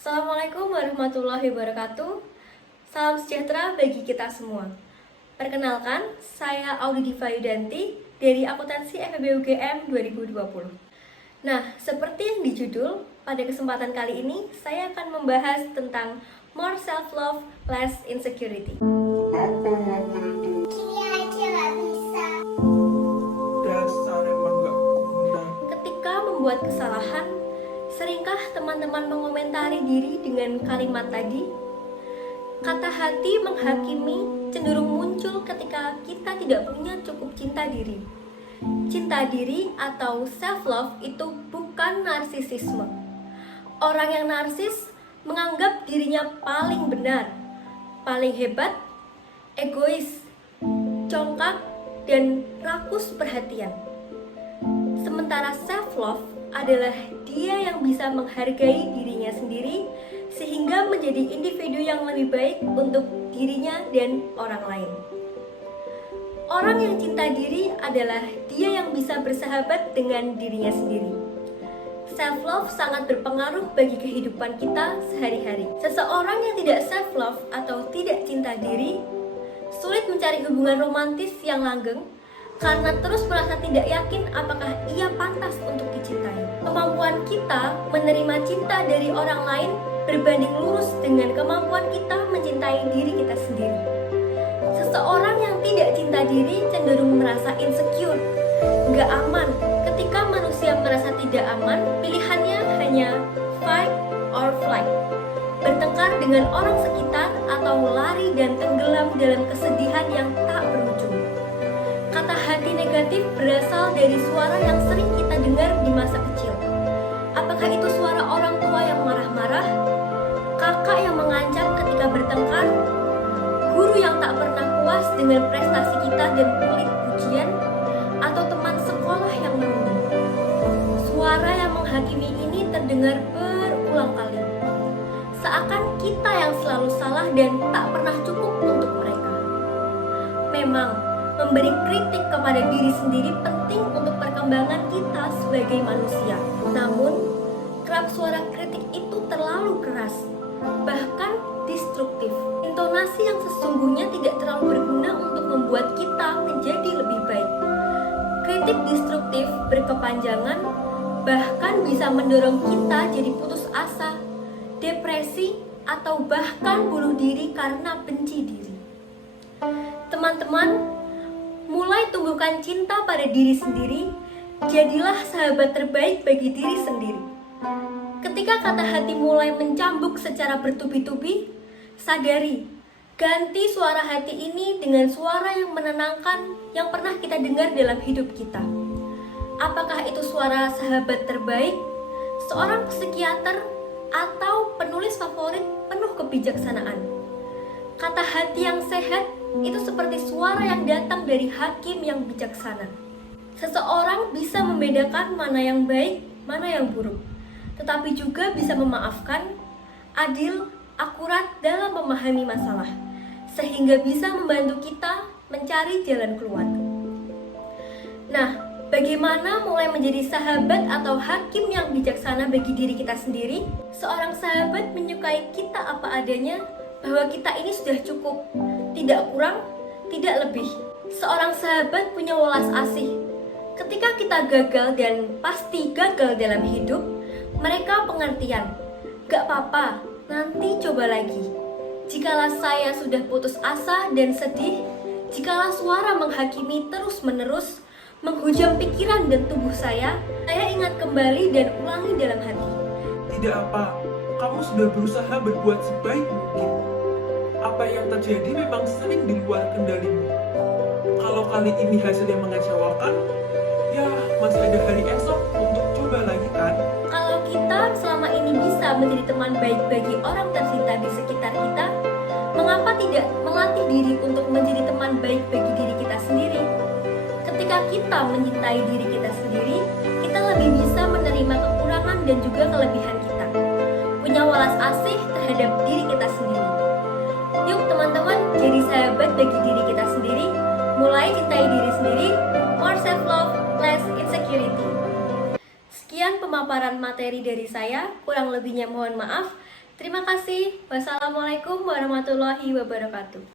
Assalamualaikum warahmatullahi wabarakatuh. Salam sejahtera bagi kita semua. Perkenalkan, saya Audi Diva Yudanti dari Akuntansi FEB UGM 2020. Nah, seperti yang di judul, pada kesempatan kali ini saya akan membahas tentang more self-love, less insecurity. Ketika membuat kesalahan, seringkah teman-teman mengomentari diri dengan kalimat tadi? Kata hati menghakimi cenderung muncul ketika kita tidak punya cukup cinta diri. Cinta diri atau self-love itu bukan narsisisme. Orang yang narsis menganggap dirinya paling benar, paling hebat, egois, congkak, dan rakus perhatian. Sementara self-love adalah dia yang bisa menghargai dirinya sendiri sehingga menjadi individu yang lebih baik untuk dirinya dan orang lain. Orang yang cinta diri adalah dia yang bisa bersahabat dengan dirinya sendiri. Self-love sangat berpengaruh bagi kehidupan kita sehari-hari. Seseorang yang tidak self-love atau tidak cinta diri sulit mencari hubungan romantis yang langgeng karena terus merasa tidak yakin apakah ia pantas untuk dicintai. Kemampuan kita menerima cinta dari orang lain berbanding lurus dengan kemampuan kita mencintai diri kita sendiri. Seseorang yang tidak cinta diri cenderung merasa insecure, nggak aman. Ketika manusia merasa tidak aman, pilihannya hanya fight or flight. Bertengkar dengan orang sekitar atau lari dan tenggelam dalam kesedihan yang tak berujung. Kata hati negatif berasal dari suara yang sering kita dengar di masa kecil. Apakah itu suara orang tua yang marah-marah, kakak yang mengancam ketika bertengkar, guru yang tak pernah puas dengan prestasi kita dan pelit pujian, atau teman sekolah yang merundung? Suara yang menghakimi ini terdengar berulang kali. Seakan kita yang selalu salah dan tak pernah cukup untuk mereka. Memang, memberi kritik kepada diri sendiri penting untuk perkembangan kita sebagai manusia. Namun, kerap suara kritik itu terlalu keras, bahkan destruktif. Intonasi yang sesungguhnya tidak terlalu berguna untuk membuat kita menjadi lebih baik. Kritik destruktif berkepanjangan bahkan bisa mendorong kita jadi putus asa, depresi, atau bahkan bunuh diri karena benci diri. Teman-teman, mulai tumbuhkan cinta pada diri sendiri, jadilah sahabat terbaik bagi diri sendiri. Ketika kata hati mulai mencambuk secara bertubi-tubi, sadari, ganti suara hati ini dengan suara yang menenangkan yang pernah kita dengar dalam hidup kita. Apakah itu suara sahabat terbaik, seorang psikiater, atau penulis favorit penuh kebijaksanaan? Kata hati yang sehat itu seperti suara yang datang dari hakim yang bijaksana. Seseorang bisa membedakan mana yang baik, mana yang buruk, tetapi juga bisa memaafkan, adil, akurat dalam memahami masalah, sehingga bisa membantu kita mencari jalan keluar. Nah, bagaimana mulai menjadi sahabat atau hakim yang bijaksana bagi diri kita sendiri? Seorang sahabat menyukai kita apa adanya, bahwa kita ini sudah cukup, tidak kurang, tidak lebih. Seorang sahabat punya welas asih. Ketika kita gagal dan pasti gagal dalam hidup, mereka pengertian. Gak apa-apa, nanti coba lagi. Jikalau saya sudah putus asa dan sedih, jikalau suara menghakimi terus-menerus, menghujam pikiran dan tubuh saya ingat kembali dan ulangi dalam hati. Tidak apa, kamu sudah berusaha berbuat sebaik mungkin. Apa yang terjadi memang sering di luar kendalimu. Kalau kali ini hasilnya mengecewakan, ya masih ada hari esok untuk coba lagi kan? Kalau kita selama ini bisa menjadi teman baik bagi orang tercinta di sekitar kita, mengapa tidak melatih diri untuk menjadi teman baik bagi diri kita sendiri? Ketika kita mencintai diri kita sendiri, kita lebih bisa menerima kekurangan dan juga kelebihan kita. Punya welas asih terhadap diri kita sendiri. Yuk teman-teman, jadi sahabat bagi diri kita sendiri. Mulai cintai diri sendiri. More self-love, less insecurity. Sekian pemaparan materi dari saya, kurang lebihnya mohon maaf. Terima kasih. Wassalamualaikum warahmatullahi wabarakatuh.